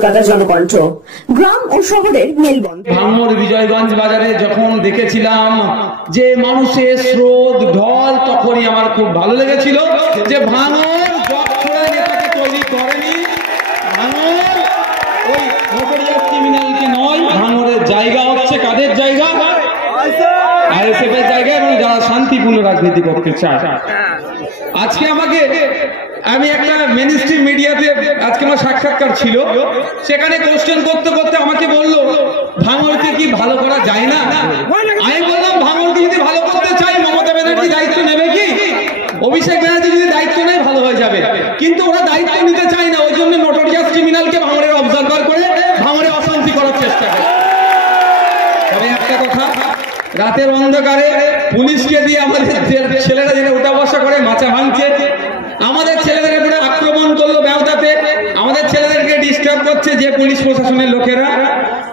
কলকাতা জনকণ্ঠ। গ্রাম ও শহরের মেলবন্ধন। ভাঙড় বিজয়গঞ্জ বাজারে যখন দেখেছিলাম যে মানুষের স্রোত ঢল, তখনই আমার খুব ভালো লেগেছিল যে ভাঙড় জগছড়া নেতাকে তৈরি করেনি, ভাঙড় ওই নোটোরিয়াস ক্রিমিনালকে নয়, ভাঙড়ের জায়গা হচ্ছে কাদের জায়গা? আইএসএফ এর জায়গা, এবং যারা শান্তিপূর্ণ রাজনীতি করতে চায়। আজকে আমি একটা মেইনস্ট্রিম মিডিয়াতে আজকে আমার সাক্ষাৎকার ছিল, সেখানে কোশ্চেন করতে করতে আমাকে বললো ভাঙড়কে কি ভালো করা যায় না? আমি বললাম ভাঙড়কে যদি ভালো করতে চাই মমতা ব্যানার্জি দায়িত্ব নেবে কি? অভিষেক ব্যানার্জি যদি দায়িত্ব নেয় ভালো হয়ে যাবে, কিন্তু ওরা দায়িত্ব নিতে চায় না। ওই জন্য নোটোরিয়াস ক্রিমিনালকে ভাঙড়ের অবজারভার করে ভাঙড়ে অশান্তি করার চেষ্টা করে। তবে একটা কথা, রাতের অন্ধকারে পুলিশকে দিয়ে আমাদের ছেলেরা যেটা উঠা বসা করে মাচা ভাঙছে, আমাদের ছেলেদের উপরে আক্রমণ করলো বেওদাতে, আমাদের ছেলেদেরকে ডিস্টার্ব করছে যে পুলিশ প্রশাসনের লোকেরা।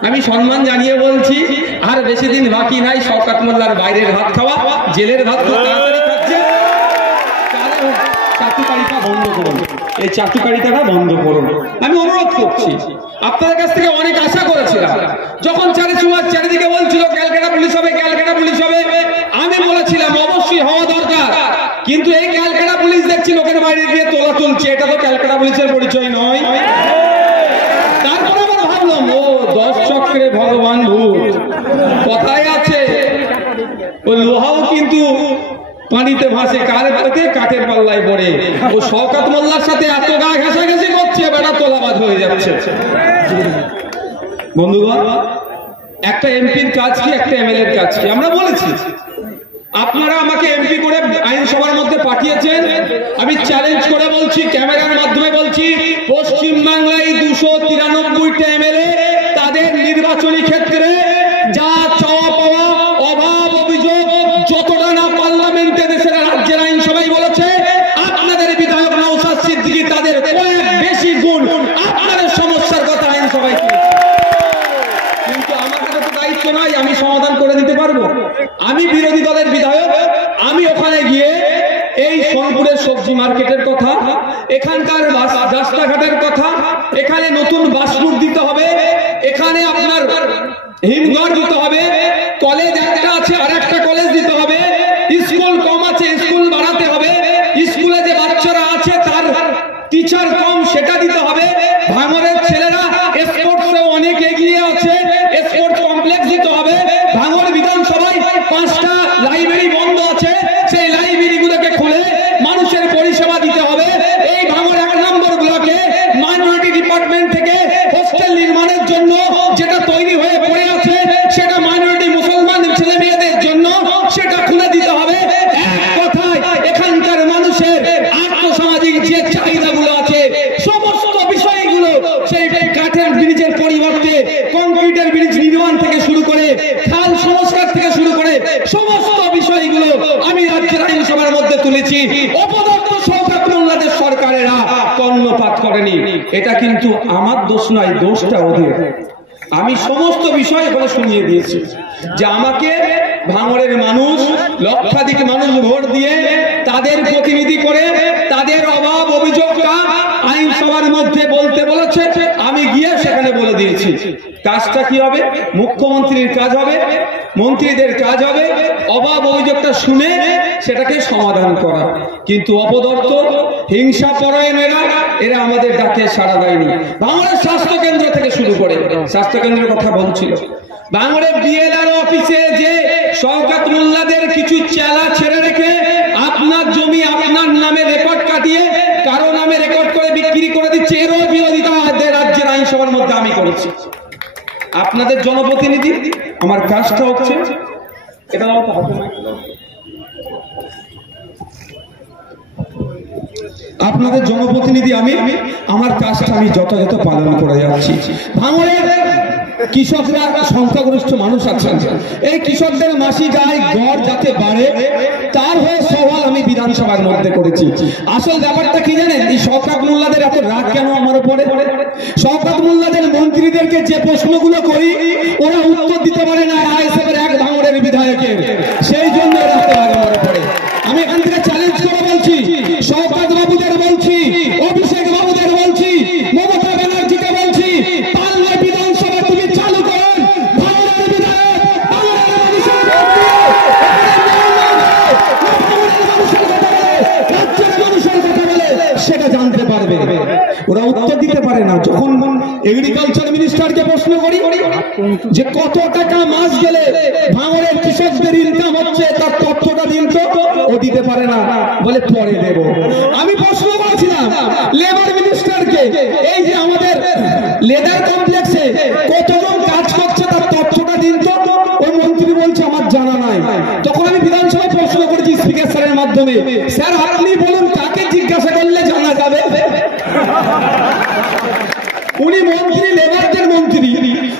আমি সম্মান জানিয়ে বলছি, আর বেশি দিন বাকি নাই শওকত মোল্লার বাইরের ভাত খাওয়া, জেলের ভাত খুব তাড়াতাড়ি খাচ্ছে। চাটুকারিতা বন্ধ করুন, এই চাটুকারিতাটা বন্ধ করুন। আমি অনুরোধ করছি, আপনাদের কাছ থেকে অনেক আশা করেছিলাম। যখন চারিদিকে বলছিল ক্যালকাটা পুলিশ হবে, ক্যালকাটা পুলিশ হবে, আমি বলেছিলাম অবশ্যই হওয়া দরকার, কিন্তু এই ক্যালকাটা পুলিশ দেখছি লোকের বাইরে গিয়ে তোলা তুলছে, এটা তো ক্যালকাটা পুলিশের পরিচয় নয়। তারপরে আবার ভাবলাম ও 10 চক্রে ভগবান ভূত, কথায় আছে ও লোহাও কিন্তু পানিতে ভাসে, কাঠের পাল্লায় পড়ে। ও শওকত মোল্লার সাথে এত গা ঘেঁষাঘেঁষি করছে, বেটা তোলাবাজ হয়ে যাচ্ছে। বন্ধুগণ, একটা এমপির কাজ কি, একটা এমএলএ এর কাজ কি? আমরা বলেছি আপনারা আমাকে এমপি করে আইনসভার মধ্যে পাঠিয়েছেন। আমি চ্যালেঞ্জ করে বলছি, ক্যামেরার মাধ্যমে বলছি, পশ্চিমবাংলায় 293টা এমএলএ তাদের নির্বাচনী ক্ষেত্রে যা চাওয়া পাওয়া, অভাব অভিযোগ যতটা না পার্লামেন্টে দেশের রাজ্যের আইনসভায় বলেছে, আপনাদের বিধায়ক নওশাদ সিদ্দিকী তাদের কয়েক বেশি গুণ আপনাদের সমস্যার কথা আইনসভায় তুলেছে। কিন্তু আমার কাছে তো দায়িত্ব নাই আমি সমাধান করে দিতে পারবো। আমি বিরোধী দলের বিধায়ক, আমি ওখানে গিয়ে এই সোনপুরের সবজি মার্কেটের কথা, এখানকার রাস্তাঘাটের কথা, এখানে নতুন বাস রুট দিতে হবে, এখানে আপনার হিমঘর দিতে হবে, কলেজ একটা আছে আর একটা কলেজ দিতে হবে, স্কুল কম আছে স্কুল বাড়াতে হবে, স্কুলে যে বাচ্চারা আছে তার টিচার কম সেটা দিতে হবে। ভাঙড়ের ছেলেরা স্পোর্টসে অনেক এগিয়ে আছে, স্পোর্টস কমপ্লেক্স দিতে হবে। ভাঙড় বিধানসভায় 5টা লাইব্রেরি বন্ধ আছে, সেই লাইব্রেরিগুলোকে খুলে মানুষের পরিষেবা দিতে হবে। এই ভাঙড় 1 নম্বর ব্লকে মাইনরিটি ডিপার্টমেন্ট থেকে হোস্টেল নির্মাণের জন্য যেটা তৈরি হয়ে পড়ে আছে, সেটা মাইনরিটি মুসলমান ছেলে মেয়েদের জন্য সেটা খুলে দিতে হবে। এক কথায় এখানকার মানুষের আর্থসামাজিক যে চাহিদাগুলো আছে সমস্ত বিষয়গুলো, সেই কাঠের ব্রিজের পরিবর্তে কংক্রিটের ব্রিজ নির্মাণ থেকে শুরু করে খাল সংস্কার থেকে শুরু করে সমস্ত বিষয়গুলো আমি রাজ্যের আইনসভার মধ্যে তুলেছি। অপদার্থ শওকত মোল্লাদের সরকারেরা কর্ণপাত করেনি। এটা কিন্তু আমার দোষ নয়, দোষটা ওদের। আমি সমস্ত বিষয় এখানে শুনিয়ে দিয়েছি যে আমাকে ভাঙড়ের মানুষ, লক্ষাধিক মানুষ ভোট দিয়ে তাদের প্রতিনিধি করে তাদের অভাব অভিযোগটা আইনসভার মধ্যে বলতে বলেছে। আমি গিয়ে সেখানে বলে দিয়েছি। কাজটা কি হবে? মুখ্যমন্ত্রীর কাজ হবে, মন্ত্রীদের কাজ হবে অভাব অভিযোগটা শুনে সেটাকে সমাধান করা। কিন্তু অপদার্থ হিংসা পরায়ণেরা এরা আমাদের ডাকে সাড়া দেয়নি। ভাঙড়ের স্বাস্থ্য কেন্দ্র থেকে শুরু করে, স্বাস্থ্য কেন্দ্রের কথা বলছিল, ভাঙড়ের বিএলআর অফিসে যে শওকত মোল্লাদের কিছু চেলা ছেড়ে রেখে আপনার জমি আপনার নামে রেকর্ড কাটিয়ে কারো নামে রেকর্ড করে বিক্রি করে দিচ্ছে, এরও বিরোধিতা রাজ্যের আইনসভার মধ্যে আমি করেছি। আপনাদের জনপ্রতিনিধি, আমার কাজটা হচ্ছে এটা আপনাদের জনপ্রতিনিধি আমি, আমার কাজটা আমি যথাযথ পালন করে যাচ্ছি। ভাঙড়ের কৃষকরা সংখ্যাগরিষ্ঠ মানুষ আছেন, এই কৃষকদের মাসি গায়ে গড় যাতে বাড়ে তার হয়ে সওয়াল আমি বিধানসভার মধ্যে করেছি। আসল ব্যাপারটা কি জানেন? এই শওকত মোল্লাদের এত রাগ কেন আমার উপরে? শওকত মোল্লাদের মন্ত্রীদেরকে যে প্রশ্নগুলো করি ওরা উত্তর দিতে পারে না আইএসএফের এক ভাঙড়ের বিধায়কের, সেই জন্য রাগ আমার উপরে। আমি এখান থেকে চ্যালেঞ্জ করে বলছি, শওকত বাবুদের বলছি, অভিষেক বাবুদের বলছি, মমতা ব্যানার্জিকে বলছি, মিনিস্টারকে প্রশ্ন করি যে কত টাকা মাস গেলে ভাঙড়ের কৃষকদের ইনকাম হচ্ছে তার তথ্যটা দিন তো। ও দিতে পারে না, বলে পরে দেব। আমি প্রশ্ন করেছিলাম লেবার মিনিস্টারকে, এই যে আমাদের লেদার কমপ্লেক্সে কতজন কাজ করছে তার তথ্যটা দিন তো। ওই মন্ত্রী বলছে আমার জানা নাই। তখন আমি বিধানসভায় প্রশ্ন করেছি স্পিকার স্যারের মাধ্যমে, স্যার আপনি বলুন কাকে জিজ্ঞাসা করলে জানা যাবে। উনি মন্ত্রী, লেবারদের মন্ত্রী,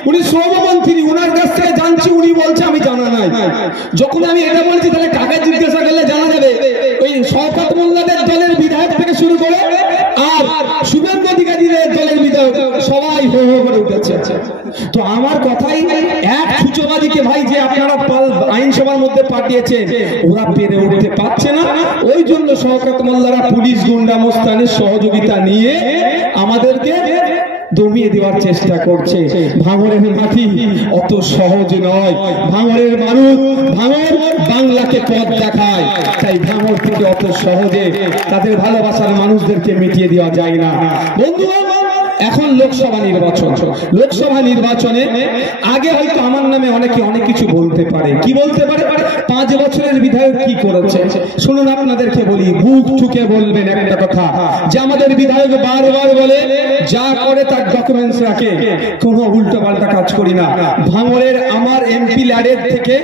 উনি শ্রমমন্ত্রী, উনার কাছ থেকে জানছি, উনি বলছে আমি জানা নাই। যখন আমি এটা বলছি তাহলে কাকে জিজ্ঞাসা করলে জানা যাবে, ওই শওকত মোল্লাদের দলের বিধায়ক থেকে শুরু করে আর শুভেন্দু অধিকারীদের দলের বিধায়ক সবাই হো হো করে উঠেছে। তো আমার কথাই এক সুচবাদীকে ভাই যে আপনারা আইনসভার মধ্যে পাঠিয়েছেন, ওরা পেরে উঠতে পারছে না, ওই জন্য শওকত মোল্লারা পুলিশ গুন্ডা মোস্তানের সহযোগিতা নিয়ে আমাদেরকে দমিয়ে দেওয়ার চেষ্টা করছে। ভাঙড়ের মাটি অত সহজ নয়, ভাঙড়ের মানুষ, ভাঙড় বাংলাকে পথ দেখায়, তাই ভাঙড় থেকে অত সহজে তাদের ভালোবাসার মানুষদেরকে মিটিয়ে দেওয়া যায় না। বন্ধু এখন লোকসভা নির্বাচন, লোকসভা নির্বাচনে আগে হয়তো আমার নামে অনেকে অনেক কিছু বলতে পারে। কি বলতে পারে? 5 বছরের বিধায়ক কি করেছে শুনুন, আপনাদেরকে বলি, বুক ঠুকে বলবেন একটা কথা, যে আমাদের বিধায়ক বারবার বলে যা করে তার ডকুমেন্টস রাখে, কোনো উল্টো পাল্টা কাজ করি না। ভাঙড়ের আমার এমপি ল্যাডের থেকে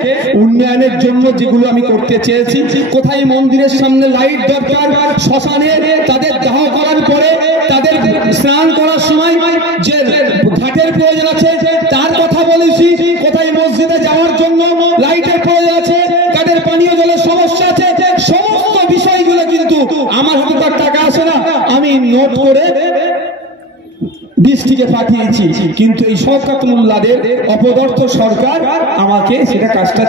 উন্নয়নের জন্য যেগুলো আমি করতে চেয়েছি, কোথায় মন্দিরের সামনে লাইট দরকার, শ্মশানে তাদের দাহ করার পরে তাদের স্নান করার সময় যে ঘাটের প্রয়োজন আছে তার কথা বলেছি, কোথায় মসজিদে যাওয়ার জন্য লাইটের প্রয়োজন আছে, তাদের পানীয় জলের সমস্যা আছে, সমস্ত বিষয়গুলো কিন্তু আমার হাতে তার টাকা আসে না, আমি নোট করে ডিস্ট্রিক্টে পাঠিয়েছি। কিন্তু এই শওকত মোল্লাদের অপদার্থ সরকার আমাকে সেটা কাজটা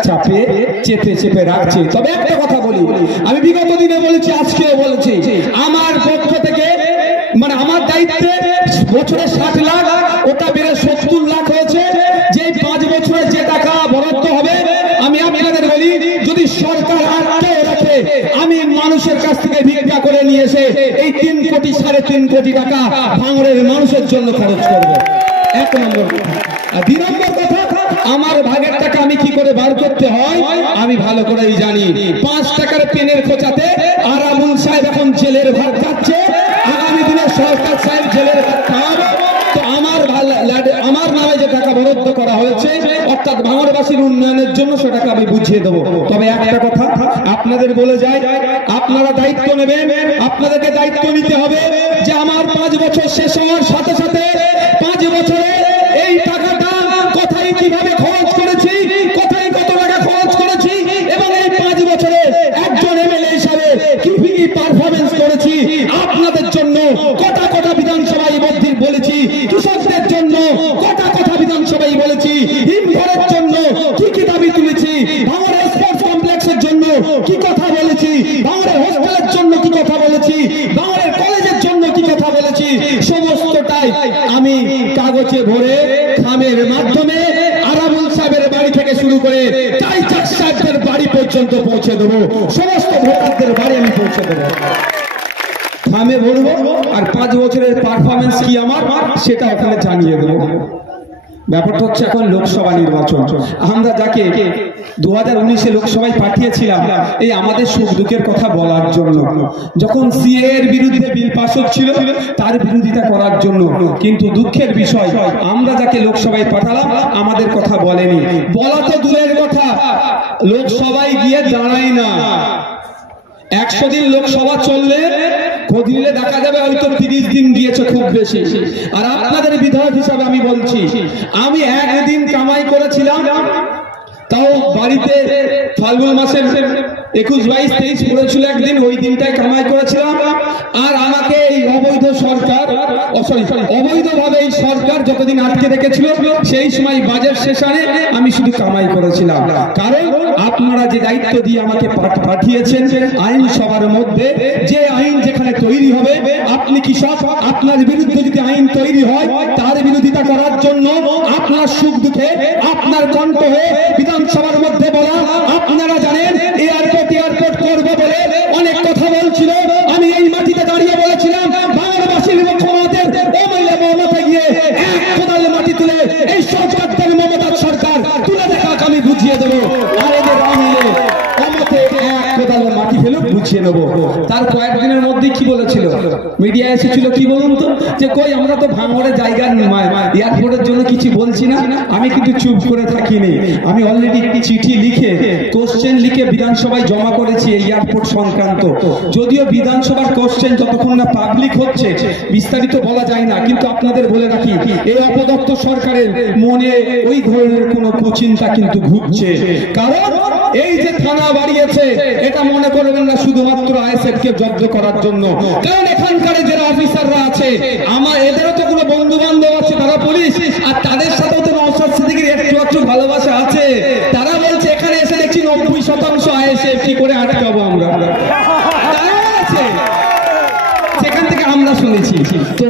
চেপে রাখছে। তবে একটা কথা বলি, আমি বিগত দিনে বলেছি, আজকেও বলেছি, আমার পক্ষ থেকে মানে আমার দায়িত্বে বছরে 60 লাখ, ওটা বেড়ে 70 লাখ হয়েছে। যে 5 বছরে যে টাকা বরাদ্দ হবে, আমি আপনাদের বলি, যদি সরকার আটকে রাখে, আমি মানুষের কাছ থেকে ভিক্ষা করে নিয়ে এসে এই 3 কোটি 3.5 কোটি টাকা ভাঙড়ের মানুষের জন্য খরচ করব। 1 নম্বর। আর 2 নম্বর কথা, আমার ভাগের টাকা আমি কি করে বার করতে হয় আমি ভালো করেই জানি। 5 টাকার পেনের খোঁচাতে আরাবুল সাহেব এখন জেলের ভাত খাচ্ছে, আগামী দিনে সরকার সাহেব জেলের ভাত খাওয়াবে। তো আমার নামে যে টাকা বরাদ্দ করা হয়েছে, অর্থাৎ ভাঙড়বাসীর উন্নয়নের জন্য সেটাকে আমি বুঝিয়ে দেবো। তবে একটা কথা আপনাদের বলে যাই, আপনারা দায়িত্ব নেবেন, আপনাদেরকে দায়িত্ব নিতে হবে যে আমার 5 বছর শেষ হওয়ার সাথে সাথে 5 বছরে এই টাকাটা কোথায় কিভাবে খরচ করেছি, কোথায় কত টাকা খরচ করেছি, এবং এই 5 বছরে একজন এমএলএ হিসাবে কি পারফরমেন্স করেছি, আপনাদের জন্য কটা কটা বিধানসভায় বলেছি, কৃষকদের জন্য কটা কথা বিধানসভায় বলেছি, হিমঘরের জন্য কি কি দাবি তুলেছি, ভাঙড়ের স্পোর্টস কমপ্লেক্সের জন্য কি কথা বলেছি, ভাঙড়ের হোস্টেলের জন্য কি কথা বলেছি, ভাঙড়ের কলেজের জন্য কি কথা বলেছি, সমস্তটাই আমি কাগজে ভরে খামের মাধ্যমে আরাবুল সাহেবের বাড়ি থেকে শুরু করে টাইচাক সাহেবের বাড়ি পর্যন্ত পৌঁছে দেবো, সমস্ত ভোটারদের বাড়ি আমি পৌঁছে দেবো, খামে ভরবো, আর 5 বছরের পারফরমেন্স কি আমার সেটা ওখানে জানিয়ে দেবো। ব্যাপারটা হচ্ছে এখন লোকসভা নির্বাচন, আমরা যাকে 2019-এ লোকসভায় পাঠিয়েছিলাম এই আমাদের সুখ দুঃখের কথা বলার জন্য, যখন সিএ এর বিরুদ্ধে বিল পাস হচ্ছিল তার বিরোধিতা করার জন্য, কিন্তু দুঃখের বিষয় আমরা যাকে লোকসভায় পাঠালাম আমাদের কথা বলেনি। বলা তো দূরের কথা, লোকসভায় গিয়ে দাঁড়ায় না। 100 দিন লোকসভা চললে খোঁজ নিলে দেখা যাবে হয়তো 30 দিন গিয়েছে খুব বেশি। আর আপনাদের বিধায়ক হিসাবে আমি বলছি, আমি 1 দিন কামাই করেছিলাম, তাও বাড়িতে ফাল্গুন মাসের 21, 22, 23 পড়েছিল একদিন, ওই দিনটাই কামাই করেছিলাম। আর আমাকে এই অবৈধ সরকার, অবৈধভাবে এই সরকার যতদিন আটকে রেখেছিল, সেই সময় বাজেট সেশনে আমি শুধু কামাই করেছিলাম। কারণ আপনারা যে দায়িত্ব দিয়ে আমাকে পাঠিয়েছেন আইনসভার মধ্যে, যে আইন যেখানে তৈরি হবে, আপনি কি সব আপনার বিরুদ্ধে যদি আইন তৈরি হয় তার বিরোধিতা করার জন্য আপনার সুখ দুঃখে আপনার কণ্ঠ হয়ে বিধানসভার মধ্যে বলা, আপনারা জানেন এয়ারপোর্ট করবো বলে অনেক কথা বলছিল, আমি এই মাটিতে দাঁড়িয়ে বলেছিলাম ভাঙড়বাসীর মুখ্যমন্ত্রীর ও মহিলা মমতা গিয়ে 1 কোদাল মাটি তুলে মিলে এই সরকার মমতার সরকার তুলে দেখা আমি বুঝিয়ে দেবো, আর এদের মিলে অমতে এক কোদাল মাটি ফেলে বুঝিয়ে নেবো। তার কয়েকদিনের মধ্যে কি বলেছিল, মিডিয়া এসেছিল কি বলুন তো, যে কই আমরা তো ভাঙড়ে জায়গা এয়ারপোর্টের জন্য কিছু বলছি না। আমি কিন্তু চুপ করে থাকিনি, আমি অলরেডি চিঠি লিখে কোশ্চেন লিখে বিধানসভায় জমা করেছি এই এয়ারপোর্ট সংক্রান্ত। যদিও বিধানসভার কোশ্চেন যতক্ষণ না পাবলিক হচ্ছে বিস্তারিত বলা যায় না, কিন্তু আপনাদের বলে রাখি এই অপদত্ত সরকারের মনে ওই ধরনের কোনো কুচিন্তা কিন্তু ঘুরছে। কারণ এই যে থানা বাড়িয়েছে এটা মনে করবেন না শুধুমাত্র আইএসএফ কে জব্দ করার জন্য, কারণ এখানকার যারা অফিসাররা আছে আমার এদেরও তো কোনো বন্ধু বান্ধব আছে, তারা পুলিশ, আর তাদের সাথেও তো নওশাদ সিদ্দিকীর একটু ভালোবাসা আছে। তারা বলছে এখানে এসে দেখছি 90% আইএসএফ, কি করে আটকাবো আমরা, সেখান থেকে আমরা শুনেছি। তো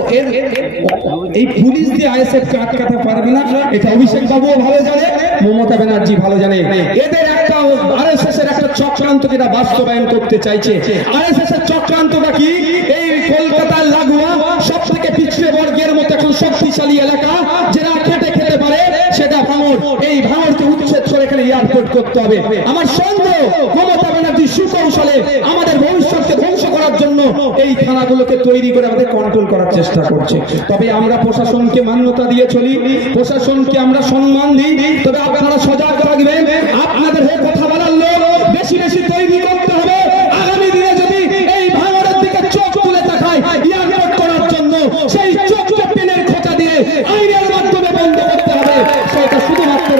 এই পুলিশ দিয়ে আইএসএফ কে আটকাতে পারবে না, এটা অভিষেক বাবুও ভালো জানে, মমতা ব্যানার্জি ভালো জানে। এদের একটা আরএসএস এর একটা চক্রান্ত যেটা বাস্তবায়ন করতে চাইছে। আরএসএস এর চক্রান্তটা কি, এই কলকাতার লাগোয়া সব থেকে পিছিয়ে বর্গের মতো এখন শক্তিশালী এলাকা যেটা খেতে খেতে পারে সেটা ভাঙড়। এই ভাঙড়কে উচ্ছেদ করে এখানে এয়ারপোর্ট করতে হবে। আমার সন্দেহ মমতা ব্যানার্জি সুকৌশলে আমাদের ভবিষ্যৎকে ধ্বংস করার জন্য এই থানাগুলোকে তৈরি করে আমাদের কন্ট্রোল করার চেষ্টা করছে। তবে আমরা প্রশাসনকে মান্যতা দিয়ে চলি, প্রশাসনকে আমরা সম্মান দিই, তবে আপনারা সজাগ থাকবেন। আপনাদের হয়ে কথা বলার লোক বেশি বেশি তৈরি করতে হবে। আগামী দিনে যদি এই ভাঙড়ের দিকে চোখ তুলে তাকায় এয়ারপোর্ট করার জন্য, সেই চোখকে পেনের খোঁচা দিয়ে আইনের মাধ্যমে বন্ধ করতে হবে। সেটা শুধুমাত্র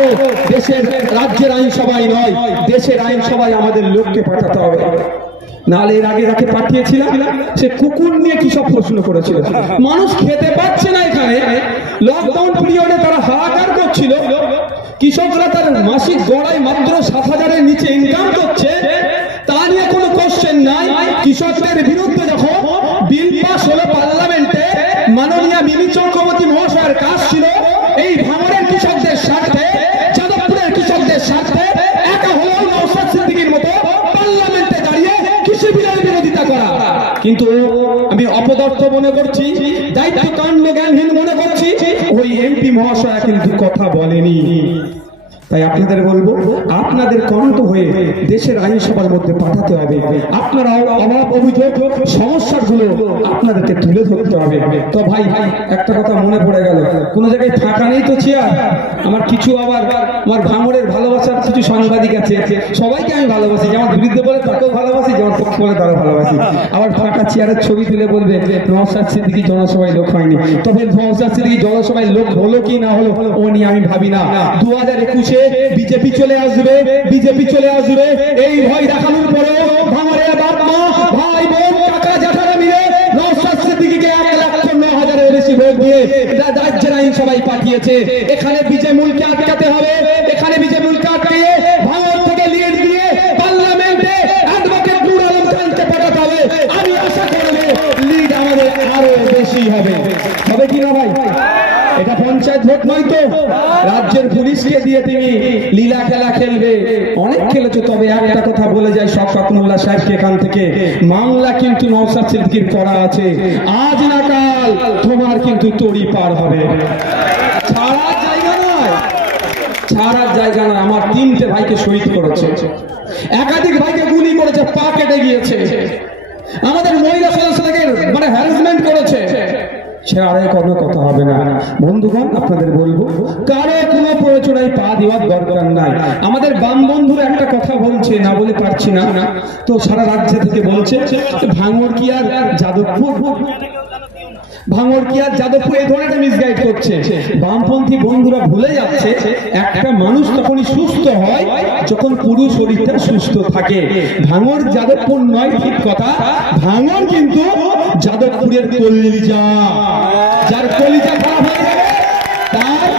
দেশের রাজ্যের আইনসভায় নয়, দেশের আইনসভায় আমাদের লোককে পাঠাতে হবে। নালে এর আগে যাকে পাঠিয়েছিলাম সে কুকুর নিয়ে কি সব প্রশ্ন করেছিল। মানুষ খেতে পাচ্ছে না, এখানে লকডাউন পিরিয়ডে তারা হাহাকার করছিল, কৃষকরা তার মাসিক গড়াই মাত্র 7,000-এর নিচে ইনকাম করছে, তা নিয়ে কোনো কোশ্চেন নাই। কৃষকদের বিরুদ্ধে যখন বিল পাস হলো পার্লামেন্টে, মাননীয় মিমি চক্রবর্তী মহাশয়ের কাজ ছিল এই ভাঙড়ের কৃষকদের স্বার্থে, যাদবপুরের কৃষকদের স্বার্থে একা হলেও নওশাদ সিদ্দিকীর মতো পার্লামেন্টে দাঁড়িয়ে কৃষি বিলের বিরোধিতা করা। কিন্তু আমি অপদার্থ মনে করছি, দায়িত্ব কাণ্ড জ্ঞানহীন মনে করছি, ওই এমপি মহাশয় কিন্তু কথা বলেনি। তাই আপনাদের বলবো, আপনাদের কণ্ঠ হয়ে দেশের আইনসভার মধ্যে পাঠাতে হবে। আপনারা অভাব অভিযোগ সমস্যাগুলো আপনাদেরকে তুলে ধরতে হবে। তো ভাই একটা কথা মনে পড়ে গেল, কোনো জায়গায় ফাঁকা নেই তো চেয়ার। আমার কিছু আবার আমার ভাঙড়ের ভালোবাসার কিছু সাংবাদিক আছে, সবাইকে আমি ভালোবাসি, যেমন বিরুদ্ধে বলে তাকেও ভালোবাসি, যেমন পক্ষে বলে তারও ভালোবাসি। আবার ফাঁকা চেয়ারের ছবি তুলে বলবে নওশাদ সিদ্দিকী জনসভায় লোক হয়নি। তবে নওশাদ সিদ্দিকী জনসভায় লোক হলো কি না হলো ও নিয়ে আমি ভাবি না। 2021 বিজেপি চলে আসবে, বিজেপি চলে আসবে, এই ভয় দেখানোর পরেও ভাঙড়ের বাপ মা ভাই বোন কাকা জ্যাঠারা মিলে নওশাদ সিদ্দিকীকে 1,09,000-এর বেশি ভোট দিয়ে রাজ্যের আইনসভায় পাঠিয়েছে। এখানে বিজেমুলকে আটকাতে হবে, এখানে বিজেমুলকে আটকিয়ে ভাঙড় থেকে লিড দিয়ে পার্লামেন্টে অ্যাডভোকেট নূর আলম খানকে পাঠাতে হবে। আমি আশা করব লিড আমাদের আরো বেশি হবে। হবে কি না ভাই? এটা পঞ্চায়েত ভোট নয় তো, রাজ্যের পুলিশকে দিয়ে তুমি লীলা খেলা খেলবে, অনেক খেলেছো। তবে একটা কথা বলে যায় শওকত মোল্লা সাহেবকে এখান থেকে, মামলা কিন্তু নওশাদ সিদ্দিকীর করা আছে, আজ না কাল তোমার কিন্তু তড়ি পার হবে। ছাড়ার জায়গা নয়, ছাড়ার জায়গা নয়। আমার 3টে ভাইকে শহীদ করেছে, একাধিক ভাইকে গুলি করেছে, পা কেটে গিয়েছে, আমাদের মহিলা সদস্যদেরকে মানে হ্যারাসমেন্ট করেছে। সে আরে কোনো কথা হবে না। বন্ধুগণ আপনাদের বলবো, কারো কোনো প্ররোচনায় পা দেওয়ার দরকার নাই। আমাদের বাম বন্ধুরা একটা কথা বলছে, না বলে পারছি না, তো সারা রাজ্য থেকে বলছে ভাঙড় কি আর যাদবপুর, ভাঙড় কি আর যাদবপুর, এই ধরনের মিসগাইড করছে। বামপন্থী বন্ধুরা ভুলে যাচ্ছে একটা মানুষ তখনই সুস্থ হয় যখন পুরো শরীরটা সুস্থ থাকে। ভাঙড় যাদবপুর নয়, ঠিক কথা, ভাঙড় কিন্তু যাদবপুরের কলিজা। যার কলিজা খারাপ হয়ে যাবে তার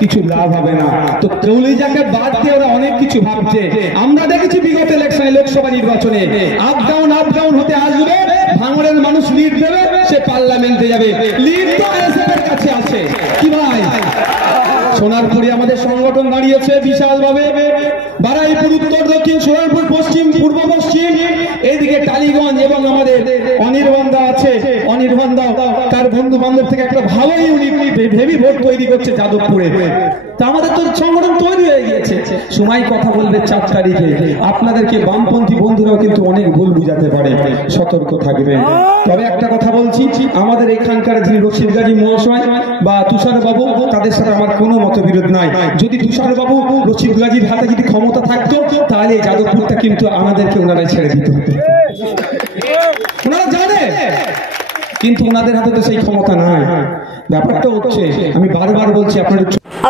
কিছু লাভ হবে না। তো কলিজাকে বাদ দিয়ে ওরা অনেক কিছু ভাবছে। আমরা দেখেছি বিগত ইলেকশনে, লোকসভা নির্বাচনে আপ ডাউন হতে আসবে, ভাঙড়ের মানুষ লিড দেবে, সে পার্লামেন্টে যাবে। লিড তো আইএসএফ এর কাছে আছে কি ভাই? সোনারপুরে আমাদের সংগঠন দাঁড়িয়েছে বিশাল ভাবে, বারাইপুর উত্তর দক্ষিণ, সোনারপুর পশ্চিম, পূর্ব পশ্চিম, এইদিকে টালিগঞ্জ এবং আমাদের অনির্বাণদা আছে, অনির্বাণ দাও তার বন্ধু বান্ধব থেকে একটা ভালো ইউনিট হেভি ভোট তৈরি করছে যাদবপুরে। তা আমাদের তো সংগঠন তৈরি হয়ে গিয়েছে, সময় কথা বলবে 4 তারিখে। আপনাদেরকে বামপন্থী বন্ধুরাও কিন্তু অনেক ভুল বুঝাতে পারে, সতর্ক থাকবেন। তবে একটা কথা বলছি, আমাদের এখানকার যিনি রশিদ গাজী মহাশয় বা তুষার বাবু, তাদের সাথে আমার কোনো মতবিরোধ নাই। যদি তুষার বাবু রশিদ গাজীর হাতে যদি ক্ষমতা থাকতো, তাহলে এই যাদবপুরটা কিন্তু আমাদেরকে ওনারাই ছেড়ে দিত, ওনারা জানে, কিন্তু ওনাদের হাতে তো সেই ক্ষমতা নাই। ব্যাপারটা হচ্ছে, আমি বারবার বলছি, আপনাদের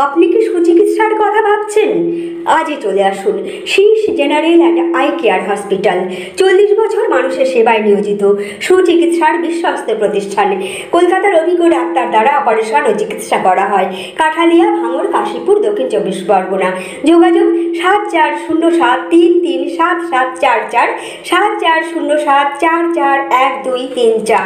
আপনি কি সুচিকিৎসার কথা ভাবছেন? আজই চলে আসুন শীষ general and eye care hospital. 40 বছর মানুষের সেবায় নিয়োজিত সুচিকিৎসার বিশ্বস্ত প্রতিষ্ঠান। কলকাতার অভিজ্ঞ ডাক্তার দ্বারা অপারেশন ও চিকিৎসা করা হয়। কাঠালিয়া, ভাঙড়, কাশীপুর, দক্ষিণ 24 পরগনা। যোগাযোগ 7407337744, 7407441234।